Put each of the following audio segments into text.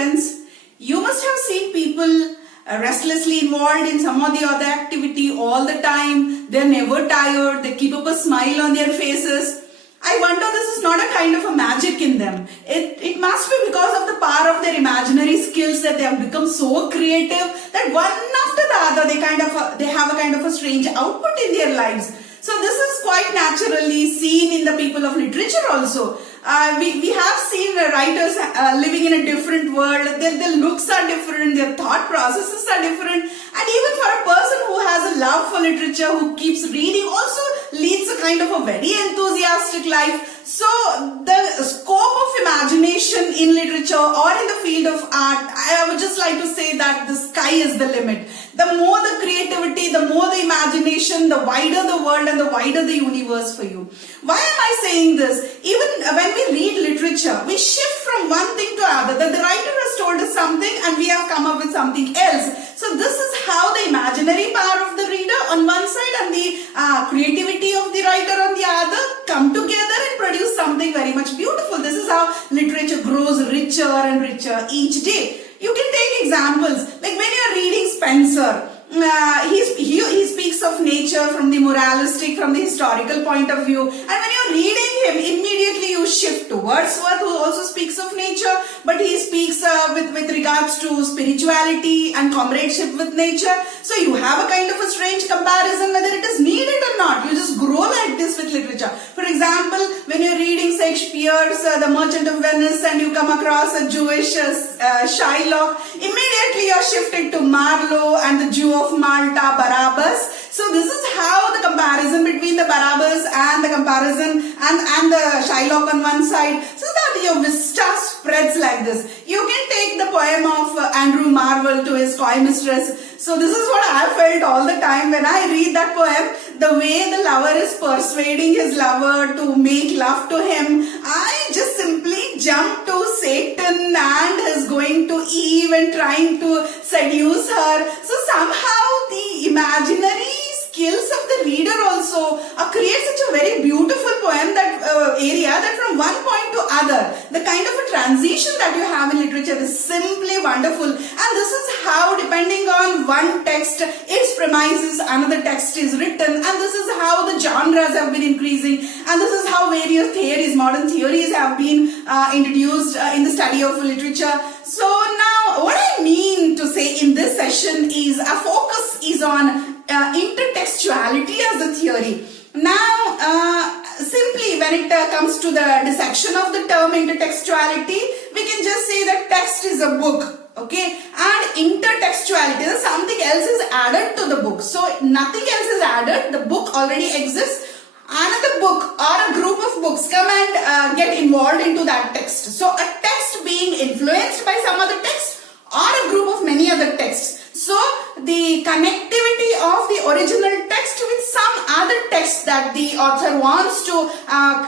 friends. You must have seen people restlessly involved in some or the other activity all the time. They're never tired. They keep up a smile on their faces. I wonder this is not a kind of a magic in them. It must be because of the power of their imaginary skills that they have become so creative that one after the other they have a kind of a strange output in their lives. So this is quite naturally seen in the people of literature also. We have seen writers living in a different world. Their looks are different, their thought processes are different, and even for a person who has a love for literature, who keeps reading, also leads a kind of a very enthusiastic life. So the scope of imagination in literature or in the field of art, I would just like to say that the sky is the limit. The more the creativity, the more the imagination, the wider the world and the wider the universe for you. Why am I saying this? Even when we read literature, we shift from one thing to another. That the writer has told us something and we have come up with something else. So this is how the imaginary power of the reader on one side and the creativity of the writer on the other come together and produce something very much beautiful. This is how literature grows richer and richer each day. You can take examples like when you are reading Spencer. He speaks of nature from the moralistic, from the historical point of view, and when you're reading him, immediately you shift to Wordsworth, who also speaks of nature, but he speaks with regards to spirituality and comradeship with nature. So you have a kind of a strange comparison whether it is needed or not. You just grow like this with literature. For example, when you're reading Shakespeare's The Merchant of Venice and you come across a Jewish Shylock, immediately you're shifted to Marlowe and the Jew of Malta, Barabbas. So this is how the comparison between the Barabbas and the comparison and the Shylock on one side, so that your vista spreads like this. You can take the poem of Andrew Marvell to his coy mistress. So this is what I felt all the time when I read that poem. The way the lover is persuading his lover to make love to him, I just simply jump to Satan and is going to Eve and trying to seduce her. So somehow the imaginary skills of the reader also create such a very beautiful poem area that from one point to other, the kind of a transition that you have in literature is simply wonderful. And this is how, depending on one text, its premises, another text is written, and this is how the genres have been increasing, and this is how various theories, modern theories have been introduced in the study of literature. So now what I mean to say in this session is a focus is on intertextuality as a theory. Now, simply when it comes to the dissection of the term intertextuality, we can just say that text is a book, okay, and intertextuality is something else is added to the book. So nothing else is added, the book already exists. Another book or a group of books come and get involved into that text. So a text being influenced by some other text or a group of many other texts. So the connectivity of the original text with some other text that the author wants to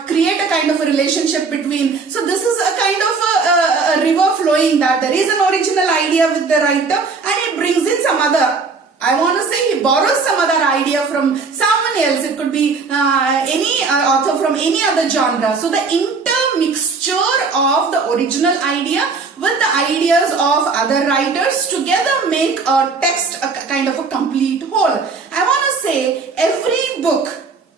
create a kind of a relationship between. So this is a kind of a river flowing, that there is an original idea with the writer and it brings in some other. I want to say he borrows some other idea from someone else. It could be any author from any other genre. So the intermixture of the original idea with the ideas of other writers together make a text a kind of a complete whole. I want to say every book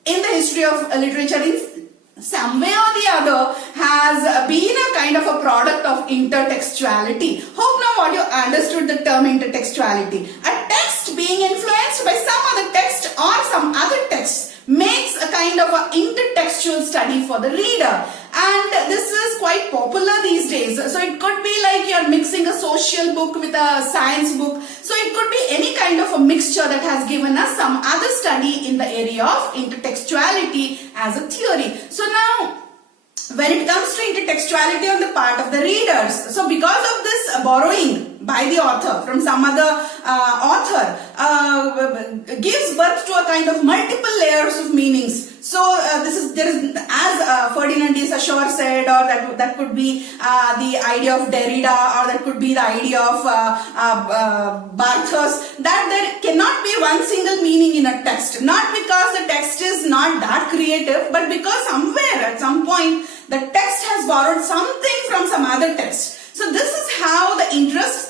in the history of literature in some way or the other has been a kind of a product of intertextuality. Hope now what you understood the term intertextuality. A text being influenced by some other text or some other text makes a kind of a intertextual study for the reader, and this is quite popular these days. So it could be like you're mixing a social book with a science book. So it could be any kind of a mixture that has given us some other study in the area of intertextuality as a theory. So now, when it comes to intertextuality on the part of the readers, so because of this borrowing by the author from some other author gives birth to a kind of multiple layers of meanings. So there is as Ferdinand de Saussure said, or that could be the idea of Derrida, or that could be the idea of Barthes, that there cannot be one single meaning in a text, not because the text is not that creative, but because somewhere at some point the text has borrowed something from some other text. So this is how the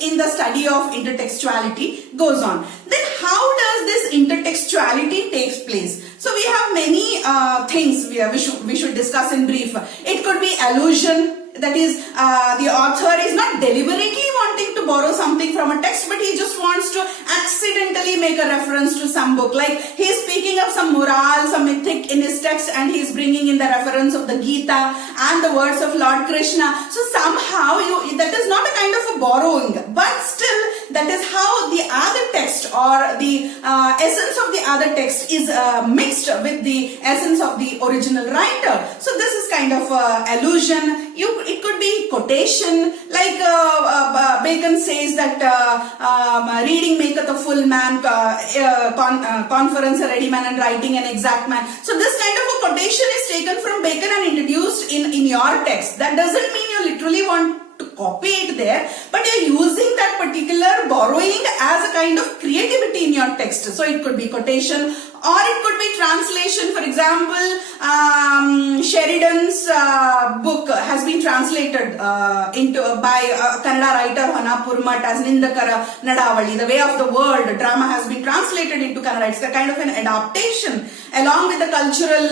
years in the study of intertextuality goes on. Then how does this intertextuality takes place? So we have many things we should discuss in brief. It could be allusion. That is, the author is not deliberately wanting to borrow something from a text, but he just wants to accidentally make a reference to some book. Like he is speaking of some moral, some mythic in his text, and he is bringing in the reference of the Gita and the words of Lord Krishna. So somehow that is not a kind of a borrowing, but still that is how the other text or the essence of the other text is mixed with the essence of the original writer. So this is kind of allusion. It could be quotation, like Bacon says that reading maketh a full man, conference a ready man, and writing an exact man. So this kind of a quotation is taken from Bacon and introduced in your text. That doesn't mean you literally want to copy it there, but you're using that particular borrowing as a kind of creativity in your text. So it could be quotation, or it could be translation. For example, Sheridan's book has been translated by a Kannada writer, Hana Purmat, as Nindakara Nadavali. The Way of the World drama has been translated into Kannada. It's a kind of an adaptation, along with the cultural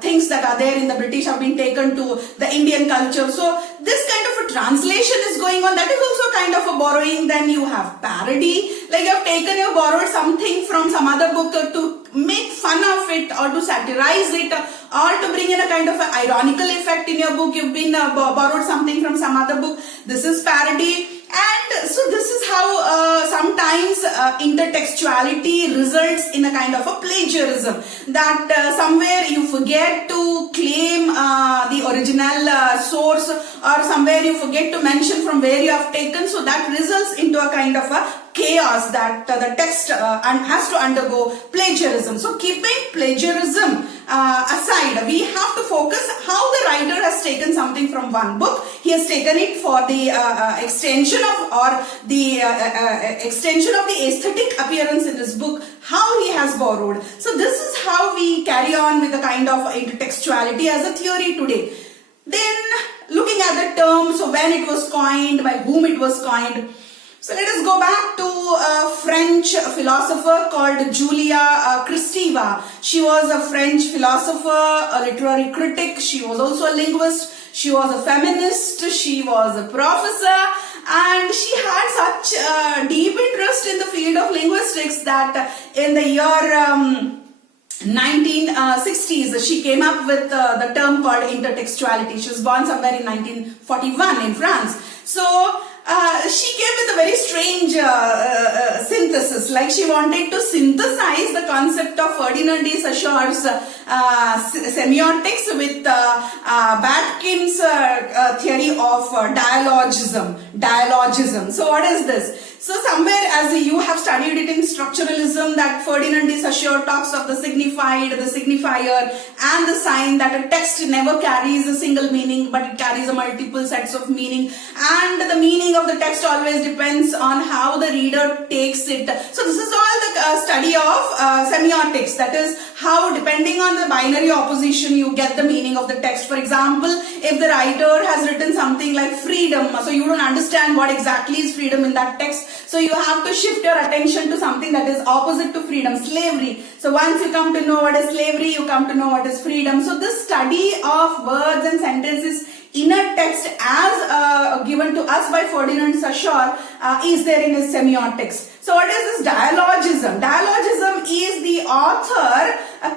things that are there in the British have been taken to the Indian culture. So this kind of a translation is going on. That is also kind of a borrowing. Then you have parody, like you borrowed something from some other book to make fun of it, or to satirize it, or to bring in a kind of an ironical effect in your book. You've been borrowed something from some other book. This is parody. And so this is how sometimes intertextuality results in a kind of a plagiarism, that somewhere you forget to claim the original source, or somewhere you forget to mention from where you have taken. So that results into a kind of a chaos that the text has to undergo plagiarism. So keeping plagiarism aside, we have to focus how the writer has taken something from one book. He has taken it for the extension of the aesthetic appearance in his book, how he has borrowed. So this is how we carry on with the kind of intertextuality as a theory today. Then looking at the term, so when it was coined, by whom it was coined. So let us go back to a French philosopher called Julia Kristeva. She was a French philosopher, a literary critic. She was also a linguist. She was a feminist. She was a professor. And she had such a deep interest in the field of linguistics that in the year 1960s, she came up with the term called intertextuality. She was born somewhere in 1941 in France. So she came with a very strange synthesis, like she wanted to synthesize the concept of Ferdinand de Saussure's semiotics with Batkin's theory of dialogism. So what is this? So somewhere, as you have studied it in structuralism, that Ferdinand de Saussure talks of the signified, the signifier, and the sign, that a text never carries a single meaning, but it carries a multiple sets of meaning, and the meaning of the text always depends on how the reader takes it. So this is all the study of semiotics, that is how, depending on the binary opposition, you get the meaning of the text. For example, if the writer has written something like freedom, so you don't understand what exactly is freedom in that text, so you have to shift your attention to something that is opposite to freedom, slavery. So once you come to know what is slavery, you come to know what is freedom. So this study of words and sentences in a text as given to us by Ferdinand Saussure is there in his semiotics. So what is this dialogism? Dialogism is the author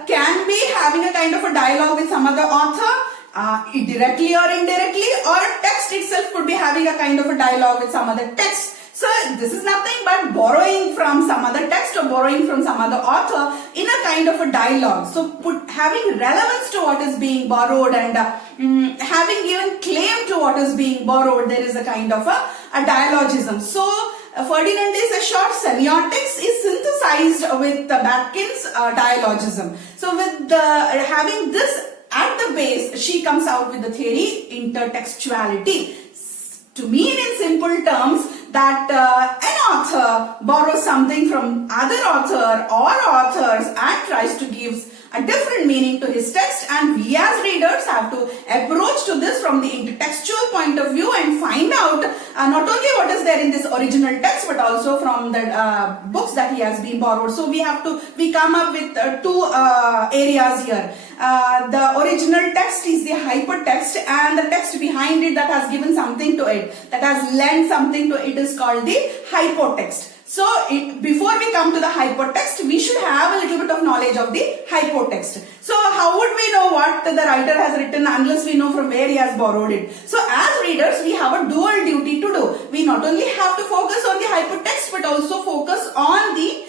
can be having a kind of a dialogue with some other author, directly or indirectly, or text itself could be having a kind of a dialogue with some other text. So this is nothing but borrowing from some other text or borrowing from some other author in a kind of a dialogue. So having relevance to what is being borrowed and having given claim to what is being borrowed, there is a kind of a dialogism. So Ferdinand de Saussure's semiotics is synthesized with Batkin's dialogism. So with having this at the base, she comes out with the theory intertextuality. To mean in simple terms that an author borrows something from other author or authors and tries to give a different meaning to his text, and we as readers have to approach to this from the intertextual point of view and find out not only what is there in this original text but also from the books that he has been borrowed. So we come up with two areas here. The original text is the hypertext, and the text behind it that has given something to it, that has lent something to it, is called the hypotext. So before we come to the hypertext, we should have a little bit of knowledge of the hypotext. So how would we know what the writer has written unless we know from where he has borrowed it? So as readers, we have a dual duty to do. We not only have to focus on the hypertext but also focus on the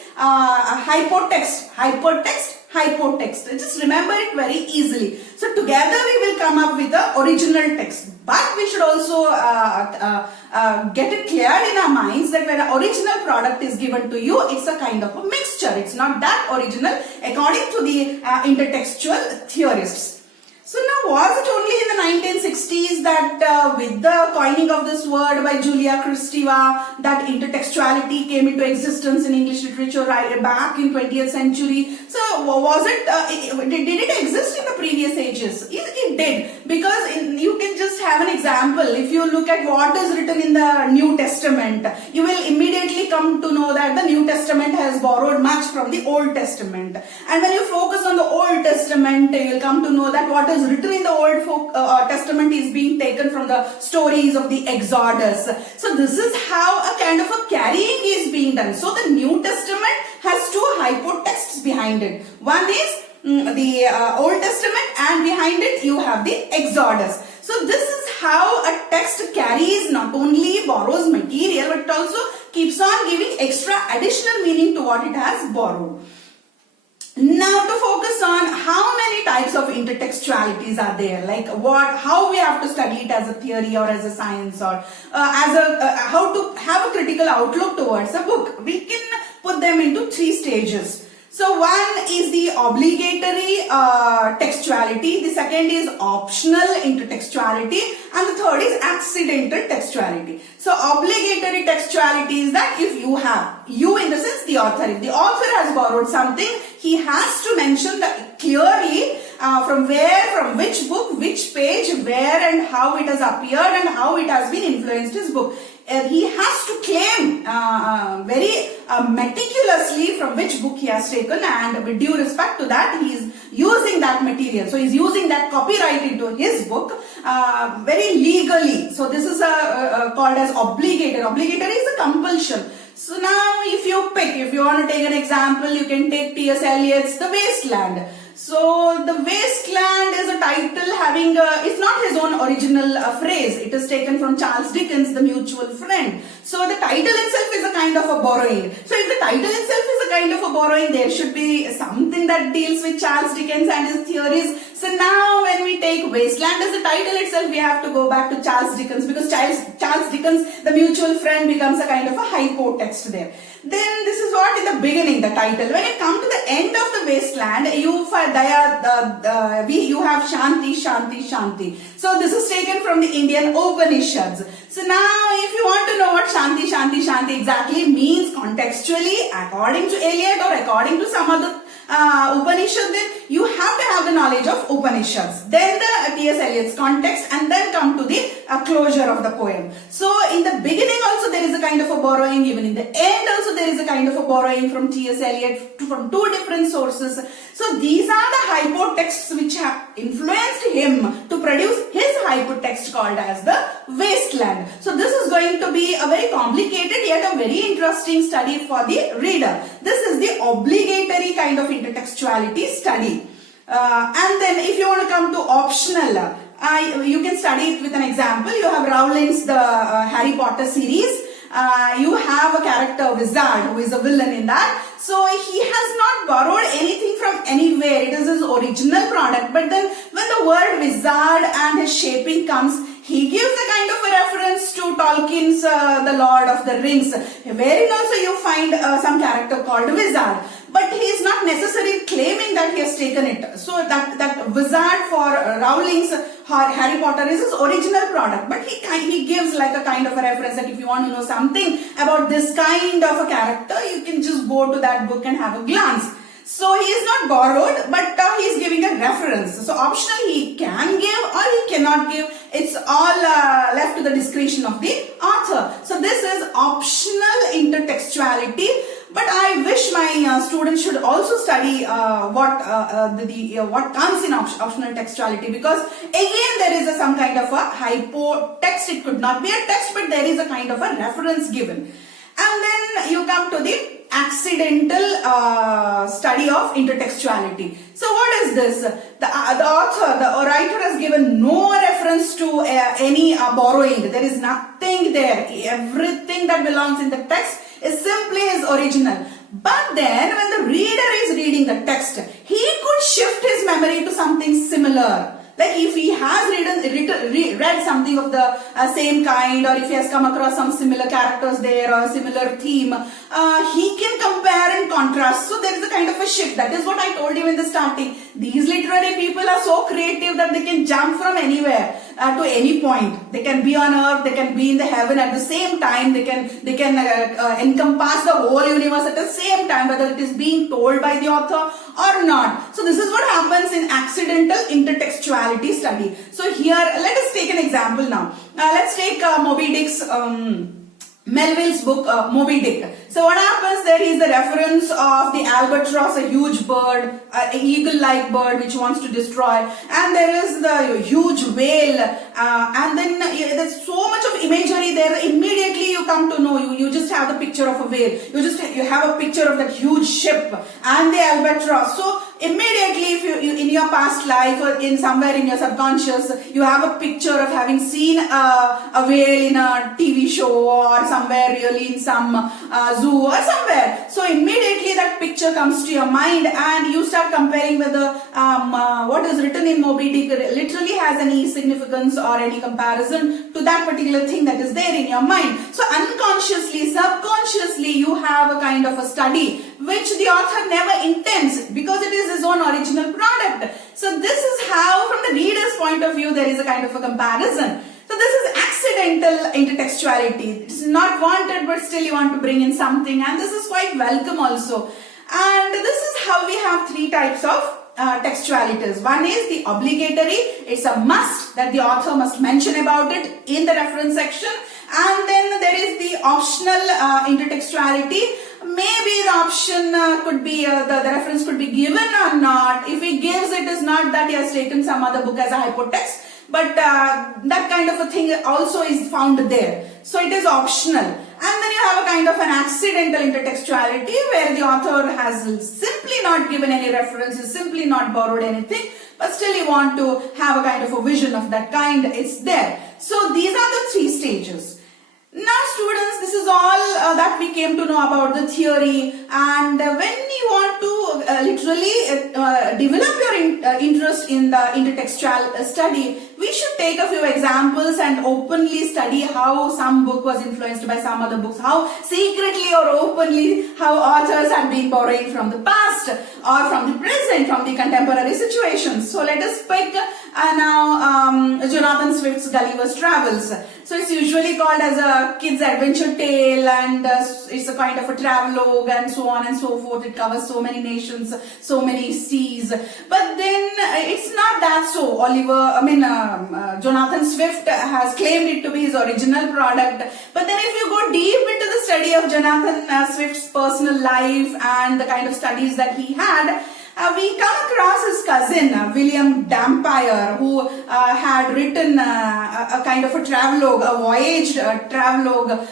hypotext. Just remember it very easily. So together we will come up with the original text. But we should also get it clear in our minds that when an original product is given to you, it's a kind of a mixture. It's not that original according to the intertextual theorists. So now, was it only in the 1960s that with the coining of this word by Julia Kristeva, that intertextuality came into existence in English literature right back in 20th century? So was it, did it exist in the previous ages? It did, because you can just have an example. If you look at what is written in the New Testament, you will immediately come to know that the New Testament has borrowed much from the Old Testament. And when you focus on the Old Testament, you will come to know that what is written in the Old Testament is being taken from the stories of the Exodus. So this is how a kind of a carrying is being done. So the New Testament has two hypotexts behind it. One is the Old Testament, and behind it you have the Exodus. So this is how a text carries, not only borrows material but it also keeps on giving extra additional meaning to what it has borrowed. Now to focus on how many types of intertextualities are there, like how we have to study it as a theory or as a science, or how to have a critical outlook towards a book. We can put them into three stages. So one is the obligatory textuality, the second is optional intertextuality, and the third is accidental textuality. So obligatory textuality is that if you in the sense the author, if the author has borrowed something, he has to mention that clearly from which book, which page, where and how it has appeared and how it has been influenced his book. He has to claim very meticulously from which book he has taken, and with due respect to that, he is using that material. So he is using that copyright into his book very legally. So this is called as obligatory. Obligatory is a compulsion. So now if you want to take an example, you can take T.S. Eliot's The Waste Land. So The Waste Land is a title having it's not his own original phrase. It is taken from Charles Dickens' The Mutual Friend. So the title itself is a kind of a borrowing. So if the title itself is a kind of a borrowing, there should be something that deals with Charles Dickens and his theories. So now when we take Wasteland as a title itself, we have to go back to Charles Dickens, because Charles Dickens' The Mutual Friend becomes a kind of a hypotext there. Then this is what in the beginning, the title. When you come to the end of The Wasteland, you have Shanti, Shanti, Shanti. So this is taken from the Indian Upanishads. So now if you want to know what Shanti, Shanti, Shanti exactly means contextually, according to Eliot or according to some other Upanishad, then you have to have the knowledge of Upanishads, then the T.S. Eliot's context, and then come to the closure of the poem. So in the beginning also there is a kind of a borrowing, even in the end also there is a kind of a borrowing from T.S. Eliot from two different sources. So these are the hypotexts which have influenced him to produce his hypertext called as The Wasteland. So this is going to be a very complicated yet a very interesting study for the reader. This is the obligatory kind of intertextuality study. And then if you want to come to optional, you can study it with an example. You have Rowling's The Harry Potter series. You have a character Wizard who is a villain in that. So he has not borrowed anything from anywhere. It is his original product. But then when the word wizard and his shaping comes, he gives a kind of a reference to Tolkien's The Lord of the Rings, wherein also you find some character called Wizard. But he is not necessarily claiming that he has taken it. So that Wizard for Rowling's Harry Potter is his original product. But he gives like a kind of a reference that if you want to know something about this kind of a character, you can just go to that book and have a glance. So he is not borrowed, but he is giving a reference. So optional, he can give or he cannot give. It's all left to the discretion of the author. So this is optional intertextuality. But I wish my students should also study what comes in optional textuality, because again there is some kind of a hypotext. It could not be a text, but there is a kind of a reference given. And then you come to the accidental study of intertextuality. So what is this? The author, the writer has given no reference to any borrowing. There is nothing there. Everything that belongs in the text is simply his original. But then when the reader is reading the text, he could shift his memory to something similar. Like if he has read something of the same kind, or if he has come across some similar characters there or a similar theme, he can compare and contrast. So there is a kind of a shift. That is what I told you in the starting. These literary people are so creative that they can jump from anywhere to any point. They can be on earth, they can be in the heaven at the same time. They can encompass the whole universe at the same time, whether it is being told by the author or not. So this is what happens in accidental intertextuality study. So here, let us take an example now. Let's take Moby Dick's Melville's book Moby Dick. So what happens there is the reference of the albatross, a huge bird, an eagle-like bird which wants to destroy, and there is the huge whale, and then there's so much of imagery there. Immediately you come to know, you just have the picture of a whale, you have a picture of that huge ship and the albatross. So immediately, if you in your past life or in somewhere in your subconscious, you have a picture of having seen a whale in a TV show or somewhere really in some zoo or somewhere. So immediately that picture comes to your mind, and you start comparing whether what is written in Moby Dick literally has any significance or any comparison to that particular thing that is there in your mind. So unconsciously, subconsciously, you have a kind of a study which the author never intends, because it is his own original product. So this is how, from the reader's point of view, there is a kind of a comparison. So this is accidental intertextuality. It's not wanted, but still you want to bring in something, and this is quite welcome also. And this is how we have three types of textualities. One is the obligatory. It's a must that the author must mention about it in the reference section. And then there is the optional intertextuality. Maybe the option could be, the reference could be given or not. If he gives, it is not that he has taken some other book as a hypertext, but that kind of a thing also is found there. So it is optional. And then you have a kind of an accidental intertextuality where the author has simply not given any references, simply not borrowed anything, but still you want to have a kind of a vision of that kind. It's there. So these are the three stages. Now students, this is all that we came to know about the theory, and when you want to literally develop your interest in the intertextual study, we should take a few examples and openly study how some book was influenced by some other books, how secretly or openly how authors have been borrowing from the past or from the present, from the contemporary situations. So let us pick now Jonathan Swift's Gulliver's Travels. So it's usually called as a kid's adventure tale, and it's a kind of a travelogue and so on and so forth. It covers so many nations, so many seas. But then it's not that so. Jonathan Swift has claimed it to be his original product. But then if you go deep into the study of Jonathan Swift's personal life and the kind of studies that he had, we come across his cousin, William Dampier, who had written a kind of a travelogue, a voyage travelogue,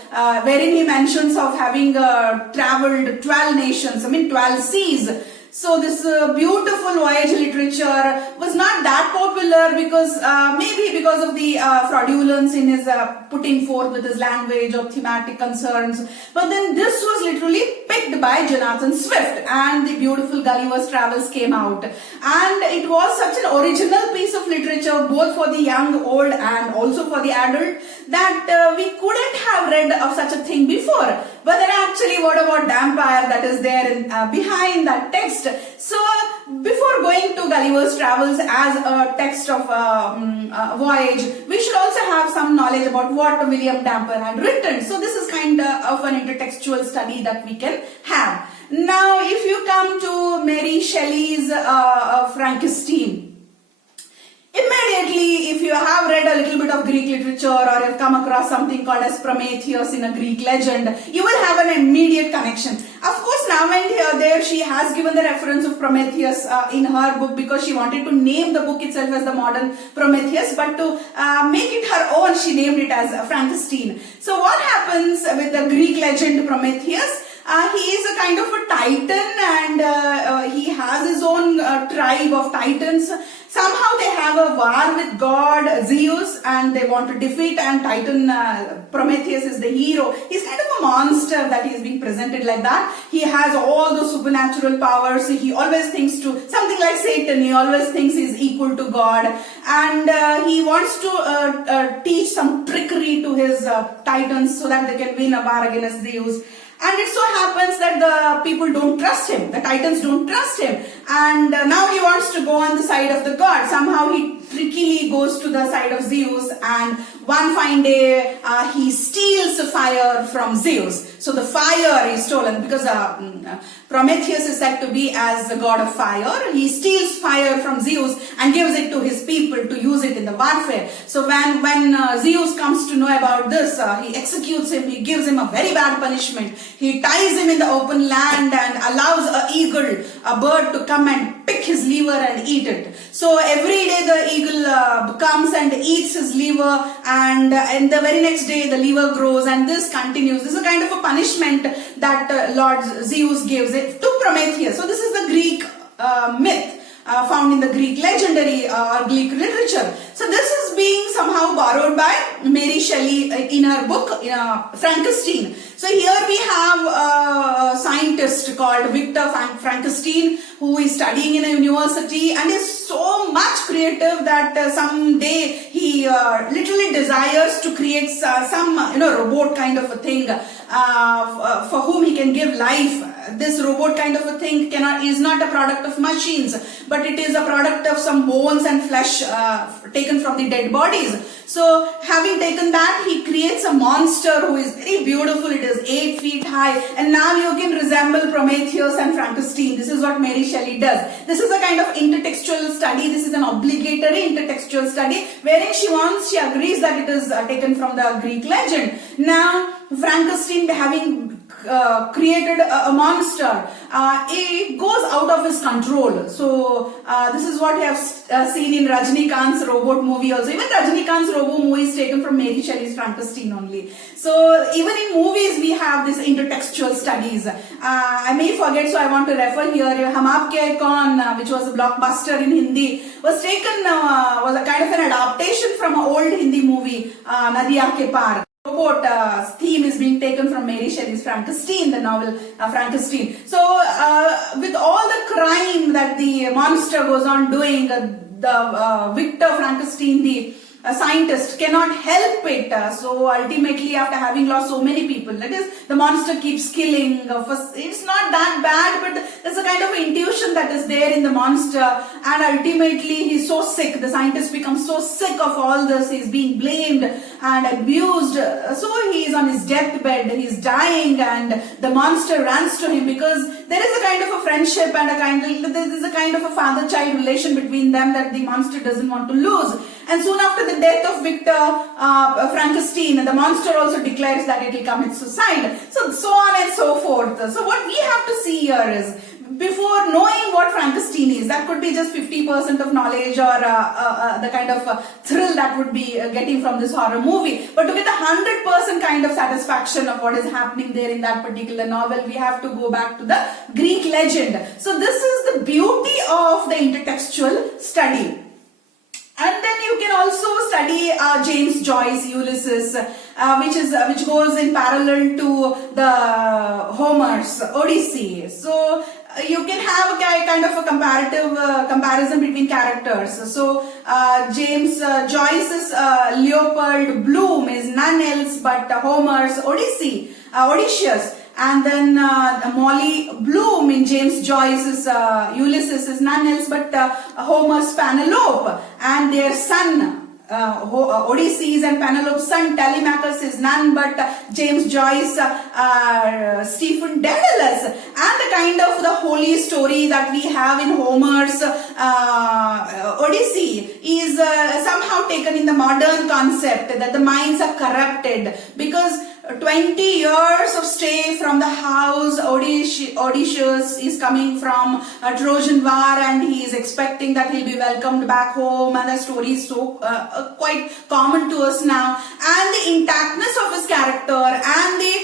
wherein he mentions of having traveled 12 nations, 12 seas. So this beautiful voyage literature was not that popular because maybe because of the fraudulence in his putting forth with his language or thematic concerns. But then this was literally picked by Jonathan Swift, and the beautiful Gulliver's Travels came out. And it was such an original piece of literature, both for the young, old, and also for the adult, that we couldn't have read of such a thing before. But then actually, what about Dampire that is there behind that text? So before going to Gulliver's Travels as a text of voyage, we should also have some knowledge about what William Dampire had written. So this is kind of an intertextual study that we can have. Now, if you come to Mary Shelley's Frankenstein, immediately, if you have read a little bit of Greek literature or have come across something called as Prometheus in a Greek legend, you will have an immediate connection. Of course, now and here, there she has given the reference of Prometheus in her book because she wanted to name the book itself as the modern Prometheus, but to make it her own, she named it as Frankenstein. So what happens with the Greek legend Prometheus? He is a kind of a titan, and he has his own tribe of titans. Somehow they have a war with God Zeus, and they want to defeat, and Titan Prometheus is the hero. He's kind of a monster that is being presented like that. He has all those supernatural powers. He always thinks to something like Satan. He always thinks he's equal to God, and he wants to teach some trickery to his titans so that they can win a war against Zeus. And it so happens that the people don't trust him. The titans don't trust him. And now he wants to go on the side of the god. Somehow he trickily goes to the side of Zeus, and one fine day he steals fire from Zeus. So the fire is stolen because Prometheus is said to be as the god of fire. He steals fire from Zeus and gives it to his people to use it in the warfare. So when Zeus comes to know about this, he executes him. He gives him a very bad punishment. He ties him in the open land and allows an eagle, a bird, to come and pick his liver and eat it. So every day the eagle comes and eats his liver, and the very next day the liver grows, and this continues. This is a kind of a punishment that Lord Zeus gives it to Prometheus. So this is the Greek myth found in the Greek legendary or Greek literature. So this is being somehow borrowed by Mary Shelley in her book Frankenstein. So here we have a scientist called Victor Frankenstein, who is studying in a university and is so much creative that someday he literally desires to create some robot kind of a thing for whom he can give life. This robot kind of a thing is not a product of machines, but it is a product of some bones and flesh taken from the dead bodies. So having taken that, he creates a monster who is very beautiful. It is 8 feet high, and now you can resemble Prometheus and Frankenstein. This is what Mary Shelley does. This is a kind of intertextual study. This is an obligatory intertextual study wherein she agrees that it is taken from the Greek legend. Now Frankenstein, having created a monster, it goes out of his control. So this is what we have seen in Rajnikant's robot movie also. Even Rajnikant's robot movie is taken from Mary Shelley's Frankenstein only. So even in movies we have this intertextual studies. I may forget, so I want to refer here. Hum Aapke Hai Kaun, which was a blockbuster in Hindi, was a kind of an adaptation from an old Hindi movie, Nadiya Ke Paar. Robot theme is being taken from Mary Shelley's Frankenstein, the novel Frankenstein. So with all the crime that the monster goes on doing, the Victor Frankenstein, the scientist, cannot help it. So ultimately, after having lost so many people, that is, the monster keeps killing. It's not that bad, but there's a kind of intuition that is there in the monster, and ultimately he's so sick. The scientist becomes so sick of all this. He's being blamed and abused. So he's on his deathbed. He's dying, and the monster runs to him because there is a kind of a friendship and there is a kind of a father-child relation between them that the monster doesn't want to lose. And soon after the death of Victor Frankenstein, the monster also declares that it will commit suicide. So on and so forth. So what we have to see here is, before knowing what Frankenstein is, that could be just 50% of knowledge or the kind of thrill that would be getting from this horror movie. But to get 100% kind of satisfaction of what is happening there in that particular novel, we have to go back to the Greek legend. So this is the beauty of the intertextual study. And then you can also study James Joyce, Ulysses, which goes in parallel to the Homer's Odyssey. So you can have a kind of a comparative comparison between characters. So James Joyce's Leopold Bloom is none else but Homer's Odysseus. And then Molly Bloom in James Joyce's Ulysses is none else but Homer's Penelope. And their son, Odysseus and Penelope's son Telemachus is none but James Joyce, Stephen Dedalus. And the kind of the holy story that we have in Homer's Odyssey is somehow taken in the modern concept that the minds are corrupted because 20 years of stay from the house, Odysseus is coming from a Trojan War and he is expecting that he'll be welcomed back home, and the story is so quite common to us now. And the intactness of his character and the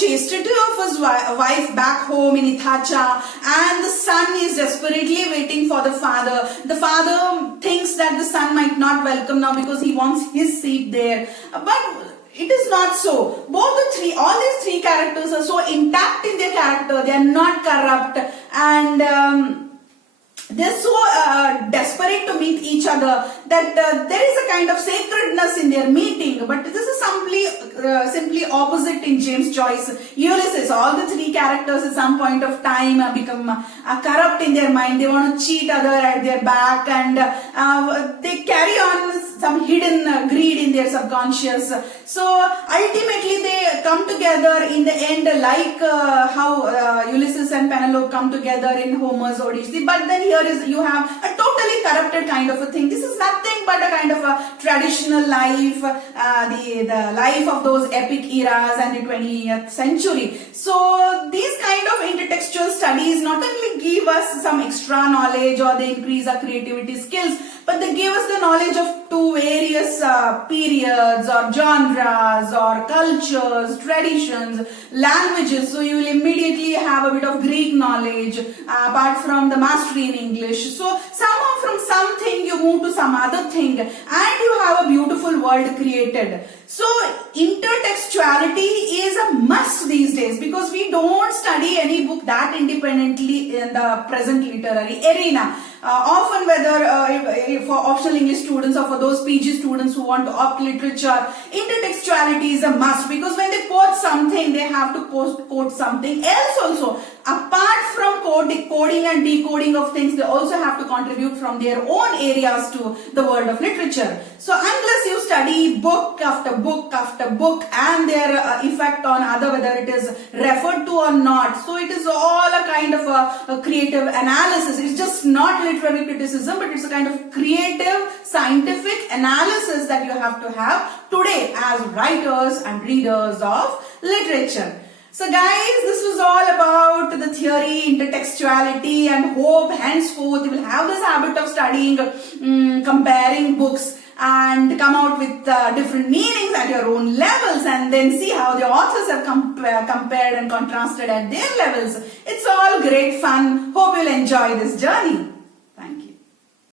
chastity of his wife back home in Ithaca, and the son is desperately waiting for the father. The father thinks that the son might not welcome now because he wants his seat there. But it is not so. All these three characters are so intact in their character. They are not corrupt, and they're so desperate to meet each other that there is a kind of sacredness in their meeting. But this is simply opposite in James Joyce Ulysses. All the three characters at some point of time become corrupt in their mind. They want to cheat other at their back, and they carry on some hidden greed in their subconscious. So ultimately they come together in the end, like how Ulysses and Penelope come together in Homer's Odyssey. But then here you have a totally corrupted kind of a thing. This is nothing but a kind of a traditional life, the life of those epic eras and the 20th century. So these kind of intertextual studies not only give us some extra knowledge or they increase our creativity skills, but they give us the knowledge of two various periods or genres or cultures, traditions, languages. So you will immediately have a bit of Greek knowledge apart from the mastery in English. So somehow from something you move to some other thing and you have a beautiful world created. So intertextuality is a must these days because we don't study any book that independently in the present literary arena. Often whether for optional English students or for those PG students who want to opt literature, intertextuality is a must because when they quote something, they have to quote something else also. Apart from coding and decoding of things, they also have to contribute from their own areas to the world of literature. So unless you study book after book after book and their effect on other, whether it is referred to or not, so it is all a kind of a creative analysis. It's just not literary criticism, but it's a kind of creative, scientific analysis that you have to have today as writers and readers of literature. So guys, this was all about the theory, intertextuality, and hope henceforth you will have this habit of studying, comparing books and come out with different meanings at your own levels and then see how the authors have compared and contrasted at their levels. It's all great fun. Hope you'll enjoy this journey.